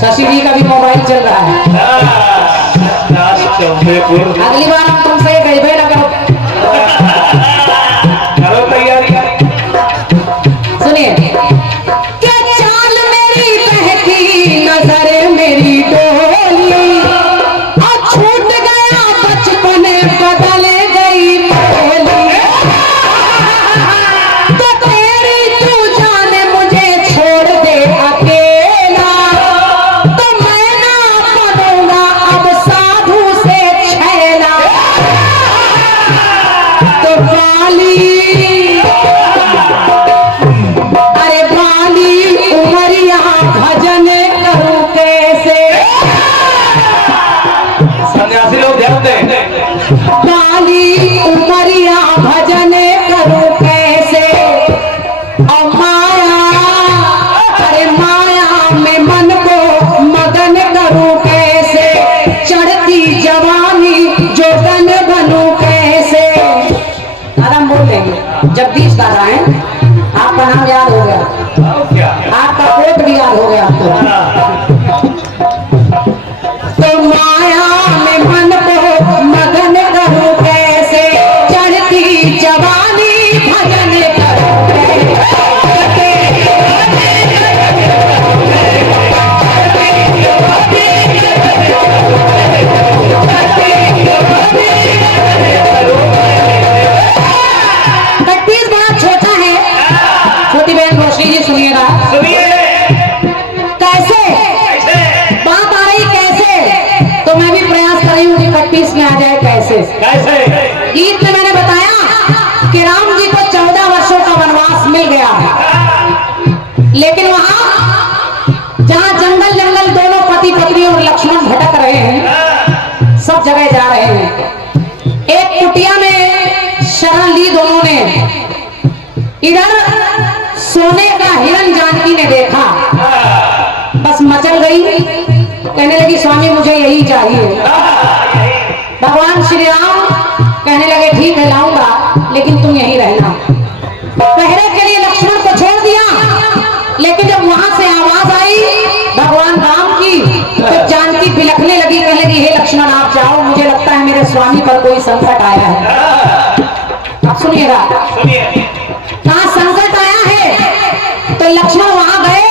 शशि जी का भी मोबाइल चल रहा है। अगली बार हम तुमसे गए ना करो। करो तैयारी। सुनिए, क्या चाल मेरी बहकी नजर मेरी डोली, और छूट गया बचपन बदल गई पहेली, तो तेरी तू जाने मुझे छोड़ दे अकेला, तो मैं ना बनूंगा अब साधु से छैला, तो वाली अरे वाली उमरिया भजन करूं कैसे, सन्यासी लोग ध्यान दें। वाली उमरिया भजन करूं कैसे, और माया अरे माया में मन को मगन करूं कैसे, चढ़ती जवानी जो गन बनूं कैसे। आराम बोल देंगे। जगदीश दादा हैं, आपका नाम याद हो गया, अब क्या? आपका कोट भी याद हो गया आपको। तो माया में मन को मगन करूं कैसे, चढ़ती जवानी भजन करूं कैसे। कट्टीस बड़ा छोटा है। छोटी बहन रोशनी जी सुनिएगा। सुनिए। कैसे बात आ रही कैसे, तो मैं भी प्रयास कर रही हूँ कि कट्टीस में आ जाए कैसे। कैसे? गीत में मैंने बताया कि राम जी को 14 वर्षों का वनवास मिल गया है, लेकिन वहां जहां जंगल जंगल दोनों पति पत्नी और लक्ष्मण भटक रहे हैं, सब जगह जा रहे हैं, एक कुटिया में शरण ली दोनों ने। इधर सोने का हिरण जानकी ने देखा, बस मचल गई, कहने लगी स्वामी मुझे यही चाहिए। भगवान श्री राम कहने लगे ठीक है लाऊंगा, लेकिन तुम यहीं रहना। पहरे के लिए लक्ष्मण को छोड़ दिया, लेकिन जब वहां से आवाज आई भगवान राम की, तो जानकी बिलखने लगी, कहने लगी हे लक्ष्मण आप जाओ, मुझे लगता है मेरे स्वामी पर कोई संकट आया है। अब सुनिएगा, कहां संकट आया है, तो लक्ष्मण वहां गए,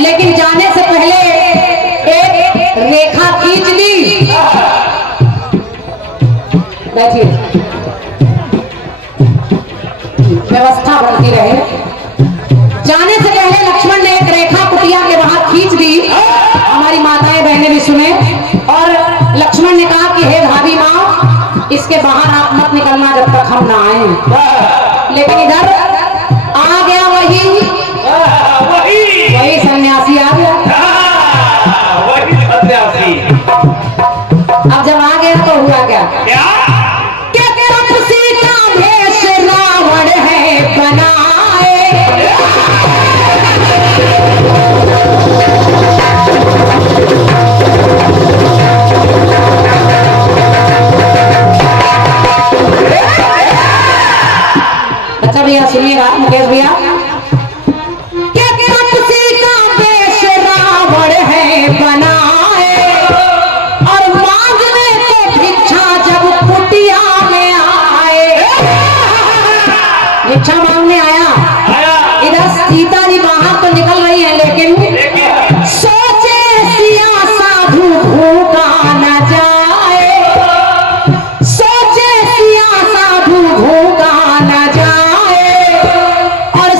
लेकिन जाने से पहले एक रेखा खींच ली। बैठिए, व्यवस्था बनती रहे। जाने से पहले लक्ष्मण ने एक रेखा कुटिया के बाहर खींच दी। हमारी माताएं बहनें भी सुने। और लक्ष्मण ने कहा कि हे भाभी माँ, इसके बाहर आप मत निकलना जब तक हम ना आए। लेकिन इधर आ गया वही सन्यासी आ गया। वही सन्यासी। अब जब आ गया तो हुआ क्या? क्या? तपसी का भेष रावण है बनाए, अच्छा भैया सुनिएगा, मुकेश भैया, तपसी का भेष रावण है बनाए, और मांगने को भिक्षा जब कुटिया में आए। भिक्षा मांगने आया, इधर सीता जी बाहर तो निकल रही है, लेकिन सोचे सिया साधु भूखा न जाए, सोचे सिया साधु भूखा न जाए, और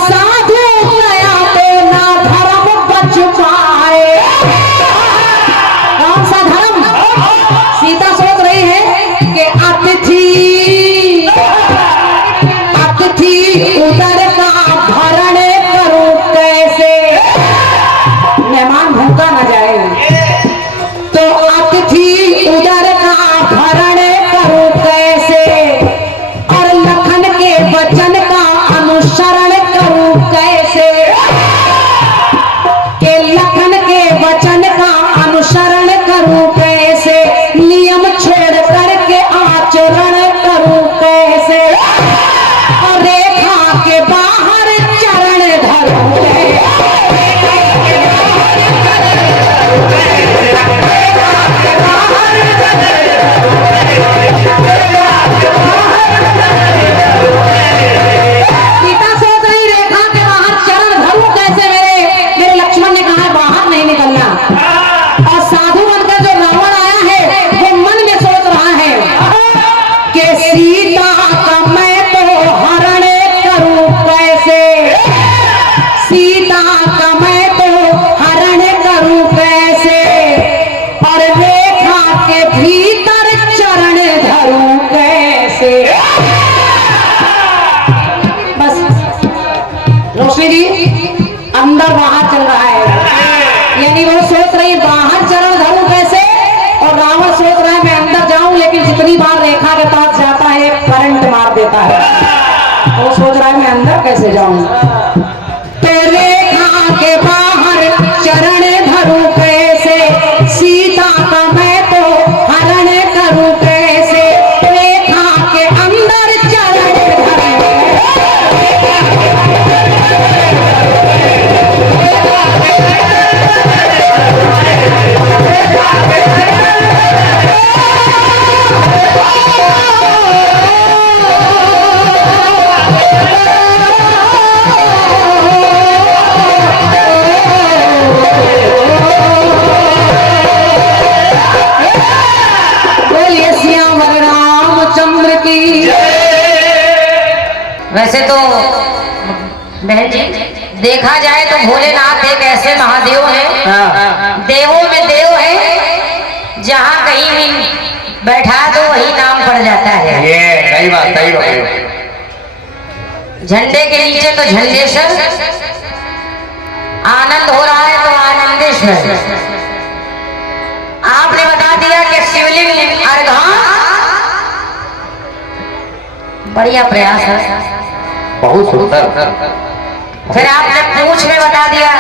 जितनी बार रेखा के पास जाता है करंट मार देता है। तो वो सोच रहा है मैं अंदर कैसे जाऊं। तो रेखा के बाहर चरण धरूं कैसे, सीता का मैं तो हरण करूं कैसे, रेखा के अंदर चरण धरूं। बोलिए सियावर रामचंद्र की। वैसे तो बहन जी देखा जाए तो भोलेनाथ एक ऐसे महादेव हैं, देवों में देव हैं, जहाँ कहीं भी बैठा दो वही नाम पड़ जाता है। ये सही बात, सही बात। झंडे के नीचे तो झंडेश्वर, आनंद हो रहा है तो आनंदेश्वर। आपने बता दिया कि शिवलिंग अर्घा, बढ़िया प्रयास है, बहुत सुंदर। फिर आपने पूछ में बता दिया,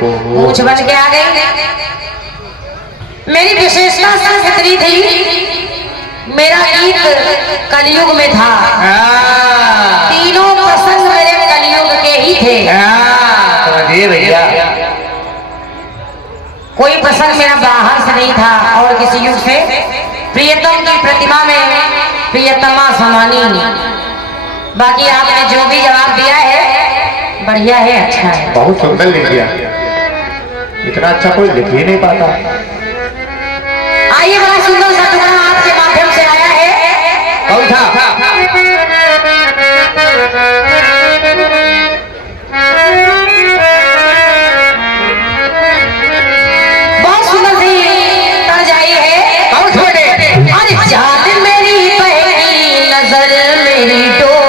पूछ बन के आ गई। मेरी विशेषता सिर्फ इतनी थी, मेरा गीत कलयुग में था, तीनों प्रसंग मेरे कलयुग के ही थे। समझिए भैया, कोई प्रसंग मेरा बाहर से नहीं था और किसी युग से। प्रियतम की प्रतिमा में प्रियतमा समानी। बाकी आपने जो भी जवाब दिया है बढ़िया है, अच्छा है। बहुत सुंदर लिख दिया, इतना अच्छा कोई लिख ही नहीं पाता। आइए बड़ा सुंदर सा टुकड़ा आपके माध्यम से आया है। कौन था? बहुत सुंदर सी तर्ज आई है। कौन थे? अरे जान मेरी पहली नजर मेरी डोली,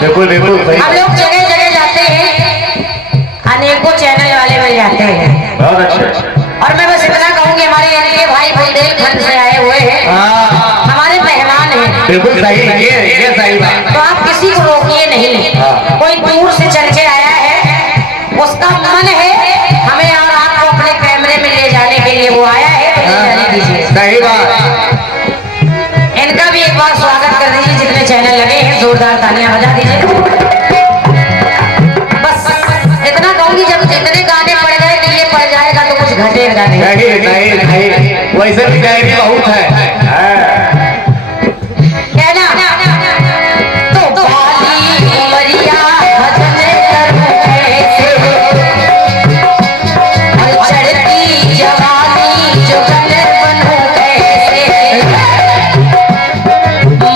बिल्कुल बिल्कुल सही। हम लोग जगह जगह जाते हैं, अनेकों चैनल वाले मिल जाते हैं। बहुत अच्छे। और मैं बस इतना कहूँगी, हमारे इनके भाई बुंदेलखंड से आए हुए हैं, हमारे मेहमान हैं। बिल्कुल सही, ये सही बात। तो आप किसी को रोकिए नहीं। कोई दूर से चल के आया है, उसका मन है हमें और आपको अपने कैमरे में ले जाने के लिए, वो आया है तो ले जाने दीजिए। सही बात। इनका भी एक बार स्वागत कर दीजिए, जितने चैनल लगे हैं जोरदार तालियां बजा दीजिए। बस इतना कहूंगी, जब जितने गाने पड़ गए तो ये पड़ जाएगा तो कुछ घटेगा नहीं। नहीं नहीं नहीं, वैसे भी गायकी बहुत है। कहना तो बाली उमरिया भजन करूं कैसे, और चढ़ती जवानी जुगल बनूं कैसे,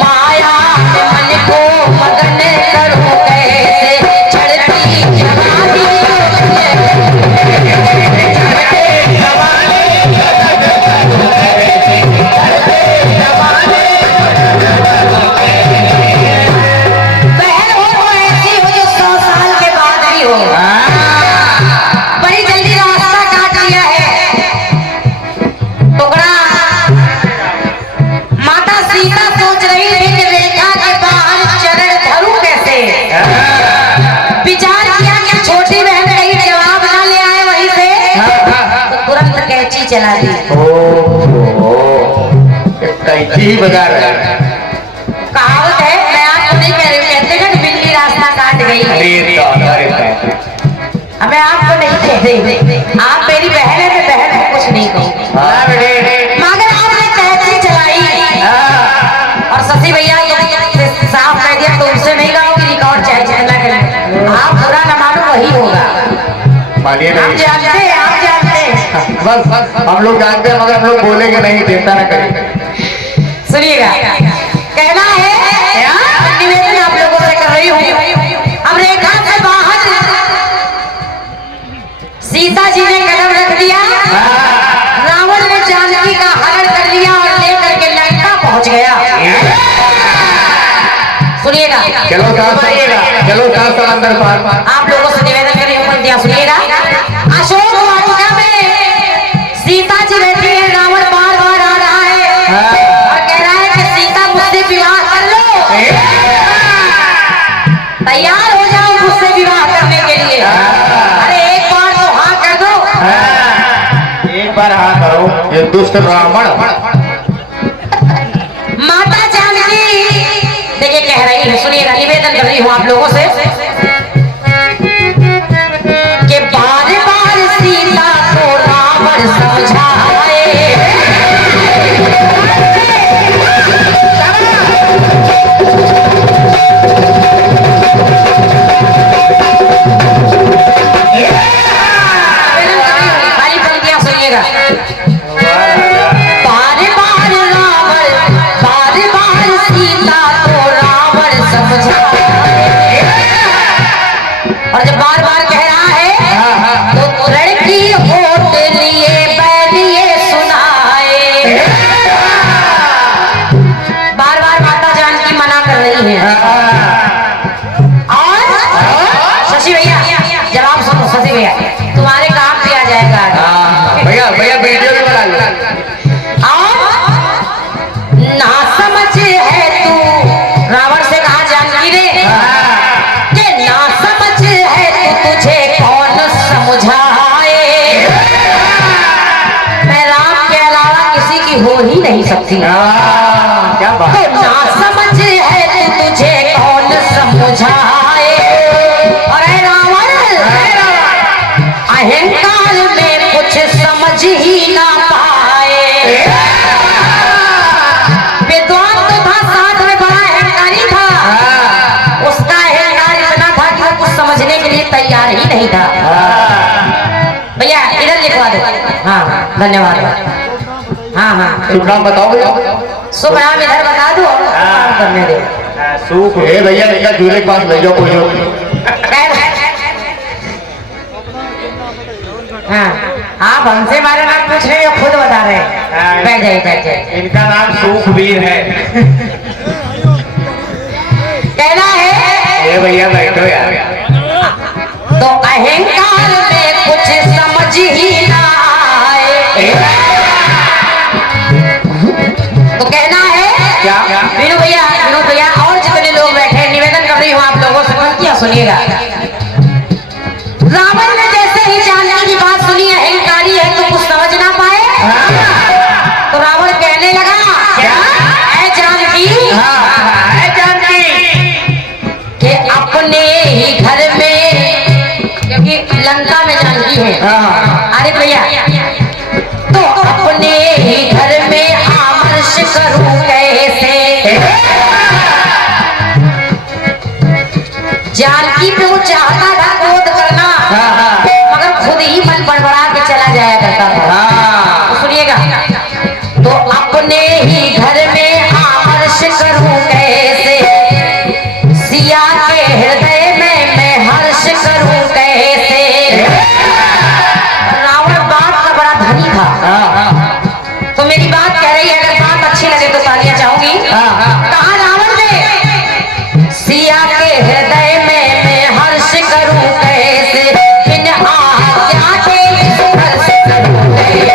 माया मन को मगन करूं कैसे, चढ़ती जवानी जुगल कैंची चला दी। कैंची ही बजा रहा है। कहावत है, मैं आपको नहीं कह रही हूँ, कहते हैं कि बिल्ली रास्ता काट गई। मैं आपको नहीं कह रही, आप मेरी बहन है, मैं बहन को कुछ नहीं कहूँ। मगर आपने कैंची चलाई और शशि भैया तो साफ कह दिया, तुमसे नहीं गाऊंगी रिकॉर्ड, चाहे जितना करें, आप बुरा न मानो वही होगा। मानिए आप नहीं, जानते हैं, आप जानते हैं। बस हम लोग जानते हैं, मगर हम लोग बोलेंगे नहीं, चिंता न करें। सुनिएगा, कहना है निवेदन आप लोगों से कर रही हूँ, अब रेखा से बाहर सीता जी ने कदम रख दिया, रावण ने जानकी का हरण कर लिया और लेकर के लंका पहुंच गया। सुनिएगा, चलो साथ समंदर पार। आप लोगों से निवेदन करिए, पंक्तियां सुनिएगा। अशोक वाटिका में सीता जी बैठी है, रावण बार बार आ रहा है और कह रहा है कि सीता मुझसे विवाह कर लो, तैयार हो जाओ मुझसे विवाह करने के लिए। अरे एक बार तो हाँ कर दो। एक बार हाँ करो, ये दुष्ट रावण। माता जानकी देखिए कह रही है, सुनिएगा, निवेदन कर रही हूँ आप लोगों से कि बार बार सीता को रावण समझाए, खाली पंक्तियां सुनिएगा। बार बार सीता को रावण समझाए, और जब बार बार कह रहा है तो लड़की होठ लिए बैलिए सुनाए। बार बार माता जानकी मना कर रही है। और शशि भैया जवाब सुनो, शशि भैया तुम्हारे काम पे आ जाएगा। भैया वीडियो भी बना लो। ना समझ है तू, रावण से कहा जानकी ने कि ना समझ है तू, तुझे कौन समझाए, मैं राम के अलावा किसी की हो ही नहीं सकती। क्या बात। तो ना समझ है तू, तुझे कौन समझाए। और रावण अहंकार में कुछ समझ ही ना पाए। विद्वान तो था, साथ में बड़ा अहंकारी था, उसका अहंकार इतना था कि वो कुछ समझने के लिए तैयार ही नहीं था। भैया इधर लिखवा दो। हाँ धन्यवाद। हाँ शुभ नाम बताओ भैया। शुभ नाम इधर बता दो, करने दो। सुख है भैया, इनका झूले के पास ले जाओ कोई। हाँ आप हमसे हमारा नाम पूछ रहे हो, खुद बता रहे हैं। बैठ जाइए। इनका नाम सुखवीर है। कहना है ये भैया बैठो यार। तो अहंकार में कुछ समझ ही ना आए। तो कहना है क्या विनोद भैया और जितने लोग बैठे, निवेदन कर रही हूँ आप लोगों से, पंक्तियां सुनिएगा। रावण ने जैसे ही जानकी की बात सुनी, अहंकारी है तो कुछ समझ ना पाए, तो रावण कहने लगा ऐ जानकी कि अपने ही घर में, क्योंकि लंका में जानकी है। अरे भैया तो अपने ही घर में आमर्श करूं कैसे, जानकी पे वो चाहता था क्रोध करना, मगर खुद ही मन बड़बड़ा के चला जाया करता था। तो सुनिएगा, तो अपने ही घर में आमर्श करूं कैसे, सिया के हृदय में मैं हर्ष करूं कैसे। रावण बात का बड़ा धनी था, तो मेरी बात कह रही है, अगर बात अच्छी लगे तो तालियां चाहूंगी। कहा रावण ने, सिया के हृदय में मैं हर्ष करूं कैसे, बिन आज्ञा के हर्ष करूं कैसे।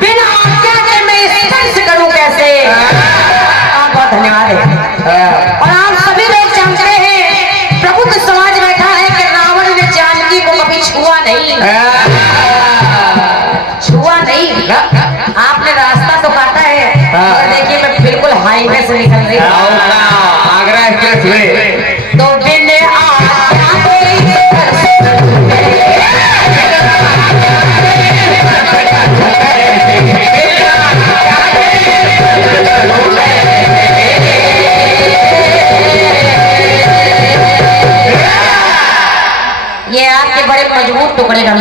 बिन आज्ञा के मैं स्पर्श करूं कैसे। बहुत धन्यवाद है। और आप सभी लोग जानते हैं प्रबुद्ध समाज बैठा है कि रावण ने जानकी को कभी छुआ नहीं। आपने रास्ता तो काटा है, और देखिए मैं बिल्कुल हाईवे से निकल रही हूँ, आगरा एक्सप्रेस वे। तो बिन ये आपके बड़े मजबूत टुकड़े का